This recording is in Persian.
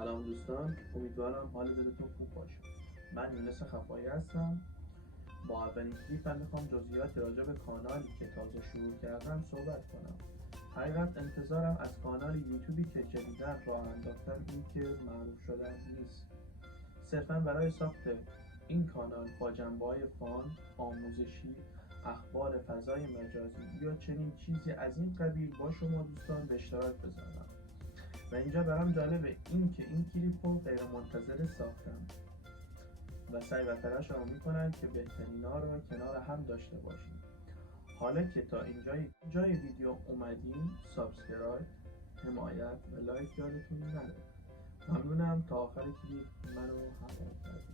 سلام دوستان، امیدوارم حال دلتون خوب باشه. من یونس خفایی هستم. با اولین کلیپم میخوام جزئیاتی راجع به کانالی که تازه شروع کردم صحبت کنم. حقیقت انتظارم از کانال یوتیوبی که جدیداً راه انداختم این که معروف شدن نیست. صرفاً برای ساخت این کانال با جنبه‌های فان، آموزشی، اخبار فضای مجازی یا چنین چیزی از این قبیل با شما دوستان به اشتراک بذارم. و اینجا برام جالبه این که این کلیپ رو غیر منتظره ساختم و سعی و تلاشمو میکنم که بهترینا رو کنار هم داشته باشیم. حالا که تا اینجای ویدیو اومدیم، سابسکرایب، حمایت و لایک یادتون نره. ممنونم تا آخر کلیپ منو همراهی کردید.